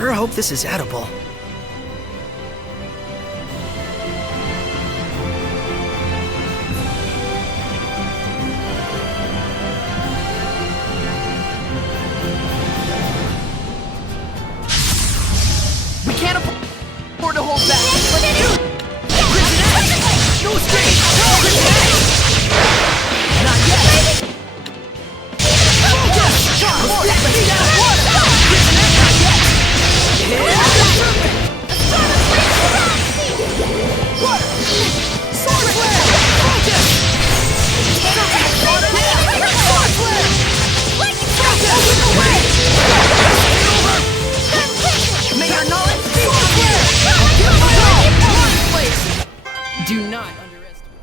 sure hope this is edible. We can't afford to hold back. Let's do it! No straight! Not yet! Focus! More! Let's get it! Not yet! What? Sword flare! Focus! Sword flare! Focus! Open the way! May your knowledge be clear! Give my all! One place! Do not underestimate.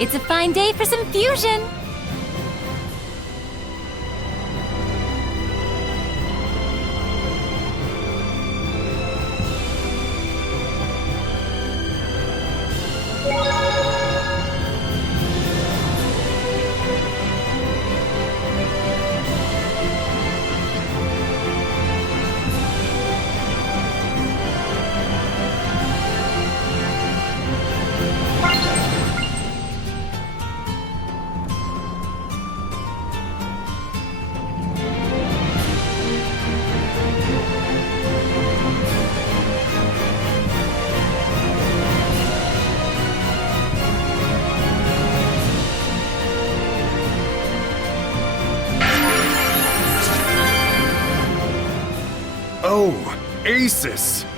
It's a fine day for some fusion!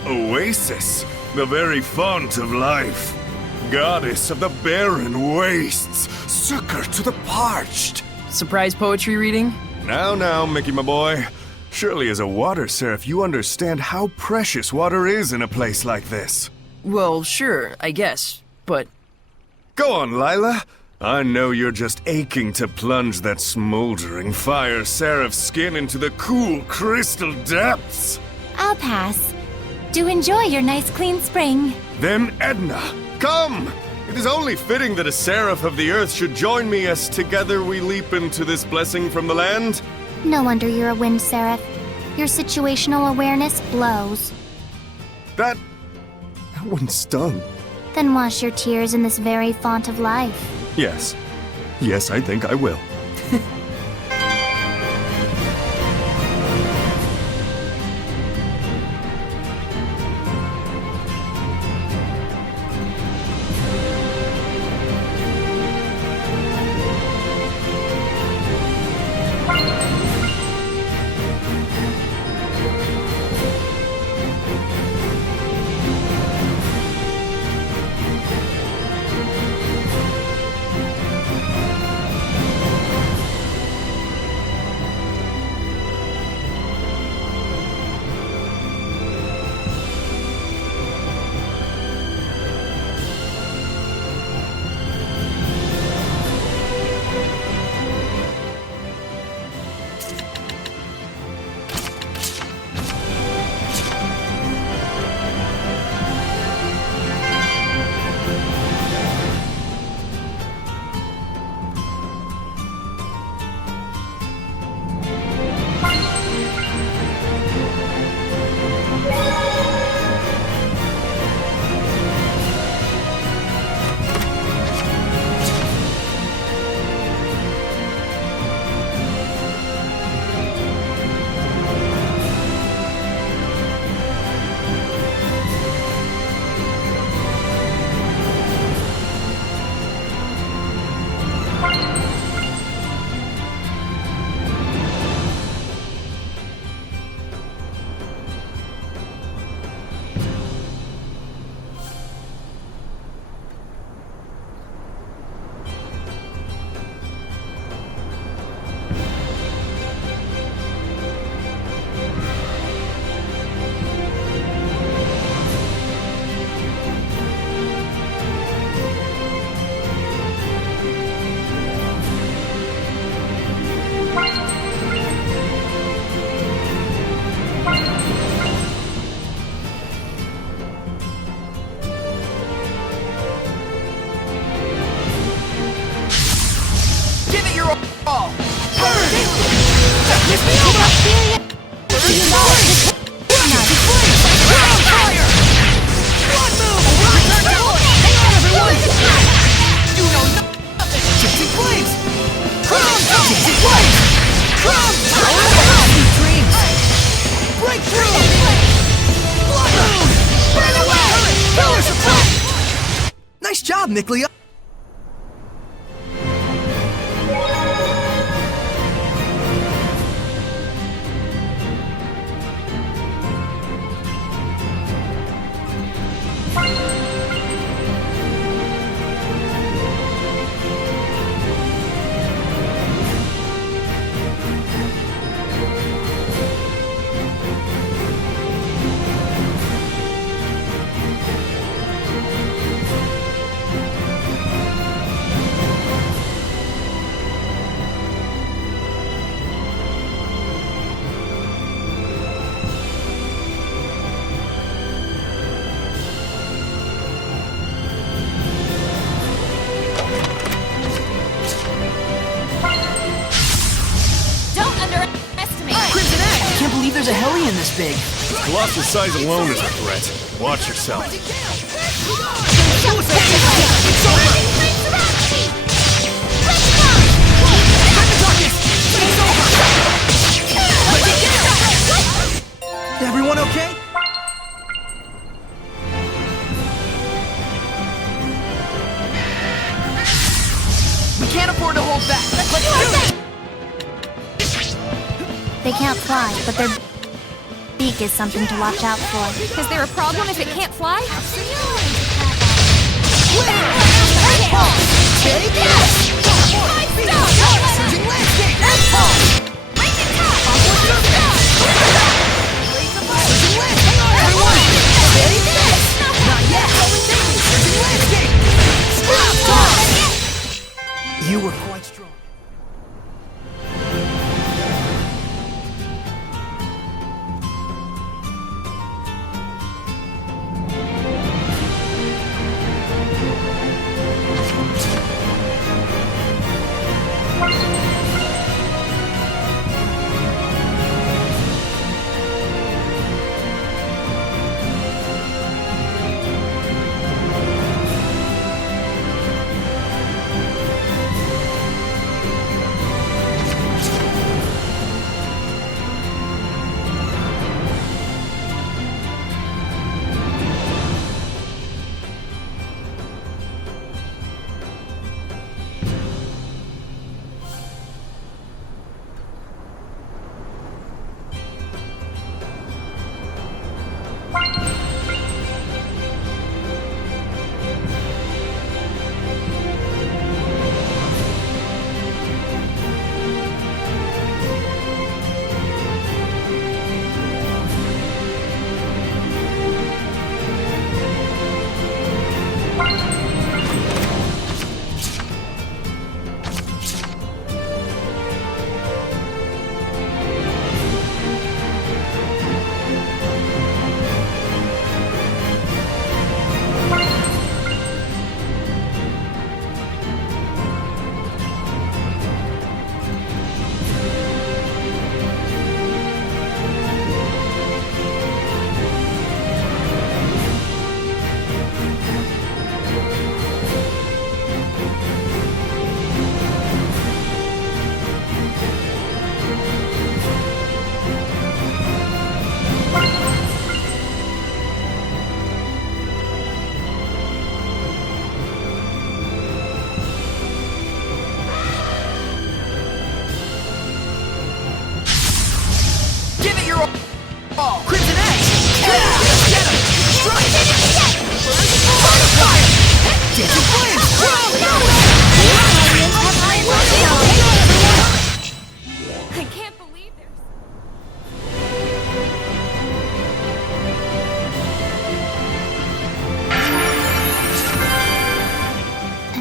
Oasis, the very font of life. Goddess of the barren wastes, succor to the parched. Surprise poetry reading? Now, Mickey, my boy. Surely as a water seraph, you understand how precious water is in a place like this. Well, sure, I guess, but... Go on, Lila. I know you're just aching to plunge that smoldering fire seraph's skin into the cool crystal depths. I'll pass. Do enjoy your nice clean spring. Then Edna, come! It is only fitting that a seraph of the earth should join me as together we leap into this blessing from the land. No wonder you're a wind seraph. Your situational awareness blows. That one stung. Then wash your tears in this very font of life. Yes, I think I will. job, Nickley. There's a heli in this big. Colossal size alone is a threat. Watch yourself. Everyone okay? We can't afford to hold back. Let's do it! They can't fly, but their beak is something to watch out for. Is there a problem if it can't fly? You were quite strong.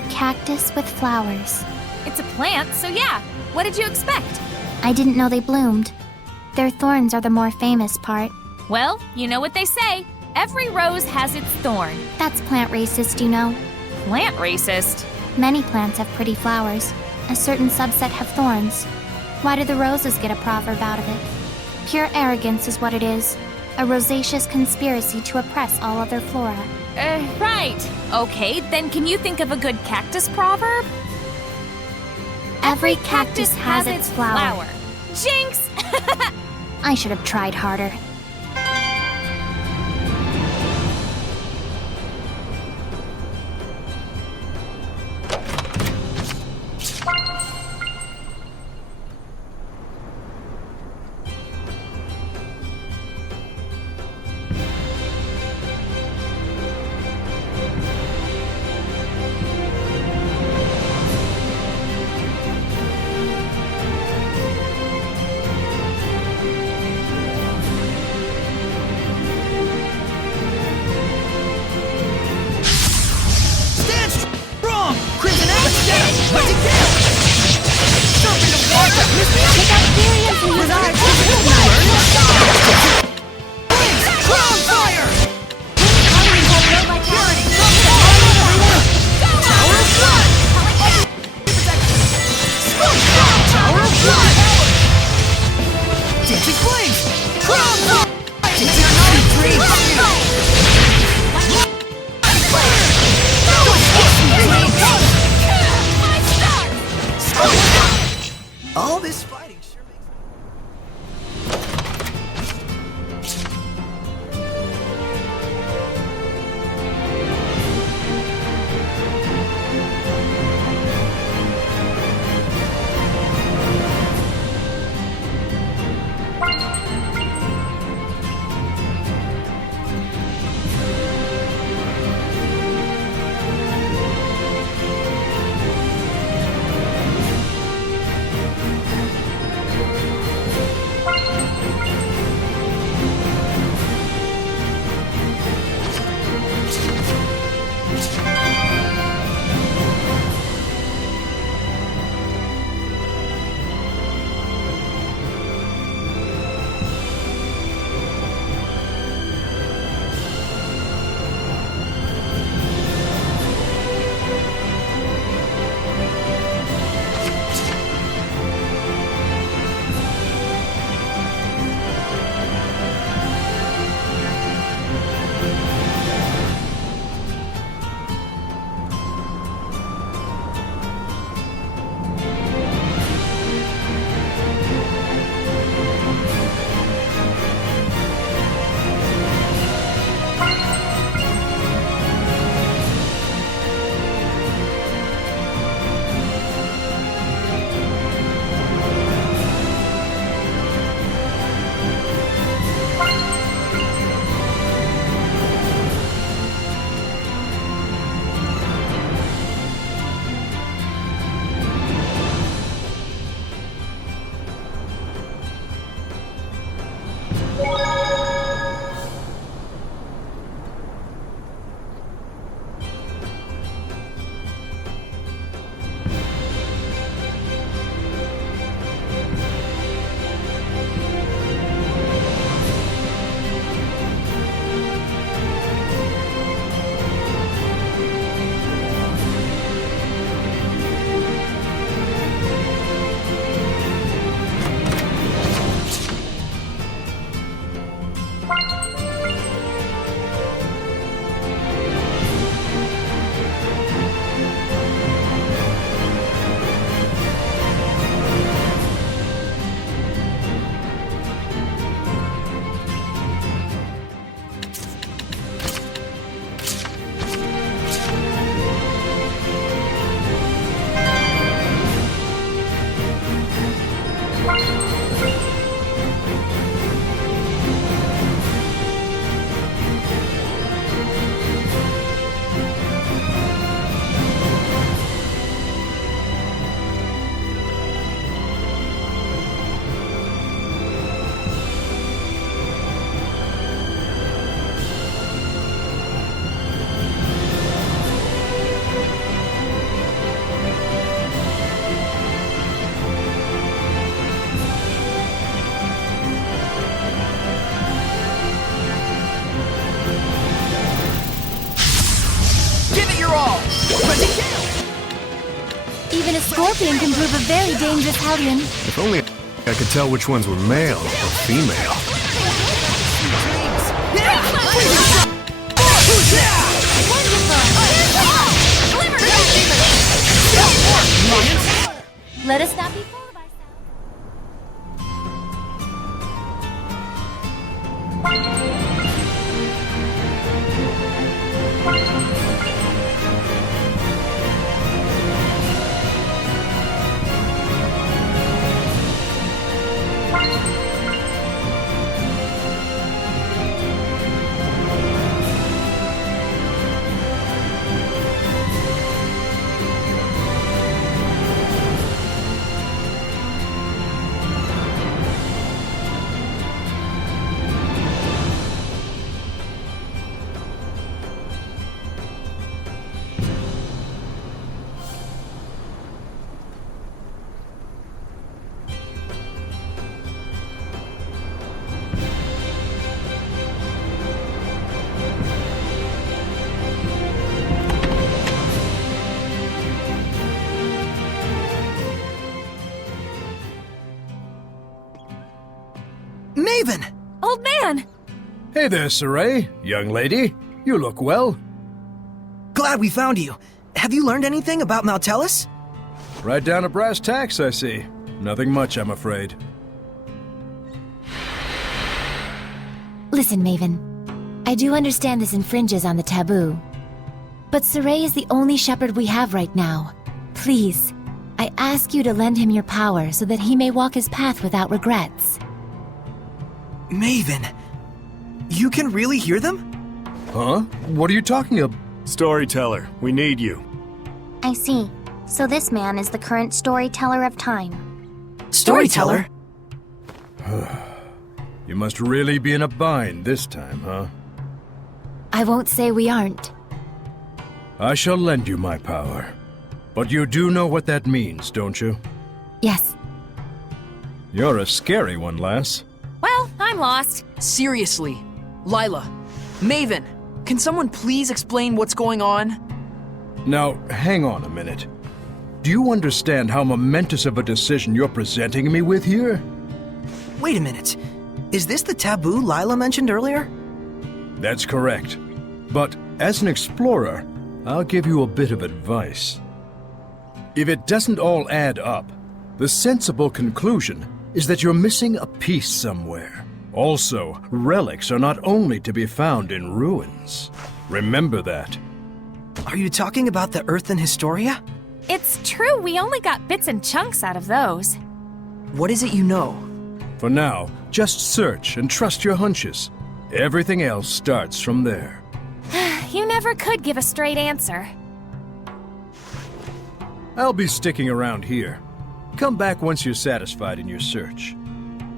Cactus with flowers. It's a plant, so yeah. What did you expect? I didn't know they bloomed. Their thorns are the more famous part. Well, you know what they say. Every rose has its thorn. That's plant racist, you know. Plant racist? Many plants have pretty flowers. A certain subset have thorns. Why do the roses get a proverb out of it? Pure arrogance is what it is. A rosaceous conspiracy to oppress all other flora. Right. Okay, then can you think of a good cactus proverb? Every cactus has its flower. Jinx! I should have tried harder. Even a scorpion can prove a very dangerous hellion. If only I could tell which ones were male or female. Let us not be full of ourselves. Maven! Old man! Hey there, Saray, young lady. You look well. Glad we found you. Have you learned anything about Nautilus? Right down to brass tacks, I see. Nothing much, I'm afraid. Listen, Maven. I do understand this infringes on the taboo. But Saray is the only shepherd we have right now. Please, I ask you to lend him your power so that he may walk his path without regrets. Maven, you can really hear them? Huh? What are you talking about? Storyteller, we need you. I see. So this man is the current storyteller of time. Storyteller? You must really be in a bind this time, huh? I won't say we aren't. I shall lend you my power. But you do know what that means, don't you? Yes. You're a scary one, lass. Well, I'm lost. Seriously, Lila, Maven, can someone please explain what's going on? Now, hang on a minute. Do you understand how momentous of a decision you're presenting me with here? Wait a minute. Is this the taboo Lila mentioned earlier? That's correct. But as an explorer, I'll give you a bit of advice. If it doesn't all add up, the sensible conclusion is that you're missing a piece somewhere. Also, relics are not only to be found in ruins. Remember that. Are you talking about the Urth and Historia? It's true, we only got bits and chunks out of those. What is it you know? For now, just search and trust your hunches. Everything else starts from there. You never could give a straight answer. I'll be sticking around here. Come back once you're satisfied in your search.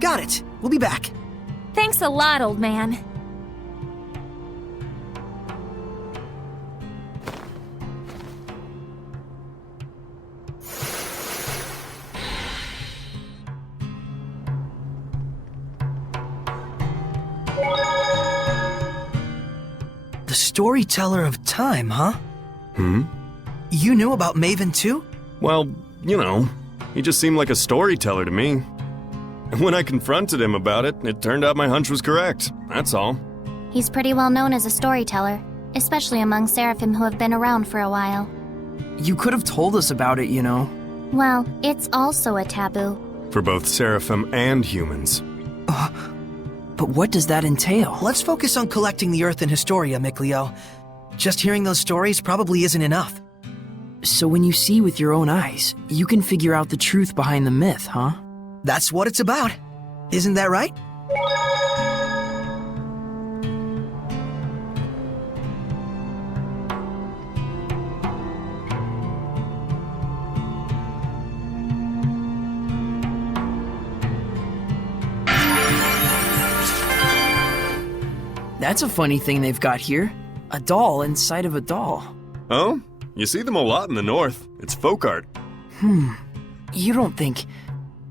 Got it. We'll be back. Thanks a lot, old man. The Storyteller of Time, huh? Hmm? You knew about Maven too? Well, you know, he just seemed like a storyteller to me. And when I confronted him about it, it turned out my hunch was correct. That's all. He's pretty well known as a storyteller, especially among Seraphim who have been around for a while. You could have told us about it, you know. Well, it's also a taboo. For both Seraphim and humans. But what does that entail? Let's focus on collecting the Urth and Historia, Mikleo. Just hearing those stories probably isn't enough. So when you see with your own eyes, you can figure out the truth behind the myth, huh? That's what it's about. Isn't that right? That's a funny thing they've got here. A doll inside of a doll. Oh? You see them a lot in the north. It's folk art. You don't think...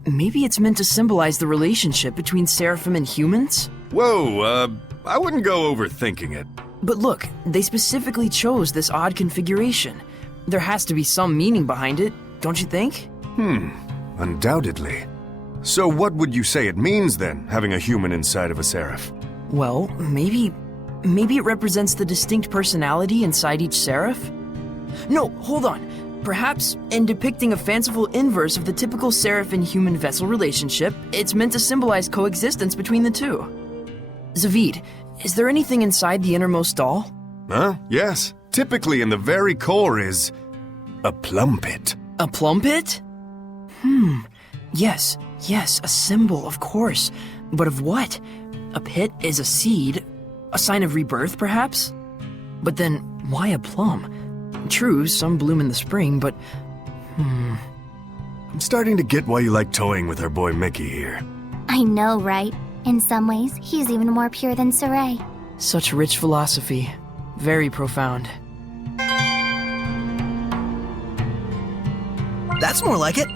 maybe it's meant to symbolize the relationship between Seraphim and humans? Whoa, I wouldn't go overthinking it. But look, they specifically chose this odd configuration. There has to be some meaning behind it. don't you think? Undoubtedly. So what would you say it means then, having a human inside of a seraph? Well, maybe it represents the distinct personality inside each seraph? No, hold on. Perhaps, in depicting a fanciful inverse of the typical seraph and human vessel relationship, it's meant to symbolize coexistence between the two. Zavid, is there anything inside the innermost doll? Huh? Yes. Typically in the very core is a plumpet. A plumpet? Yes, a symbol, of course. But of what? A pit is a seed, a sign of rebirth, perhaps? But then, why a plum? True, some bloom in the spring, but... I'm starting to get why you like toying with our boy Mickey here. I know, right? In some ways, he's even more pure than Saray. Such rich philosophy. Very profound. That's more like it.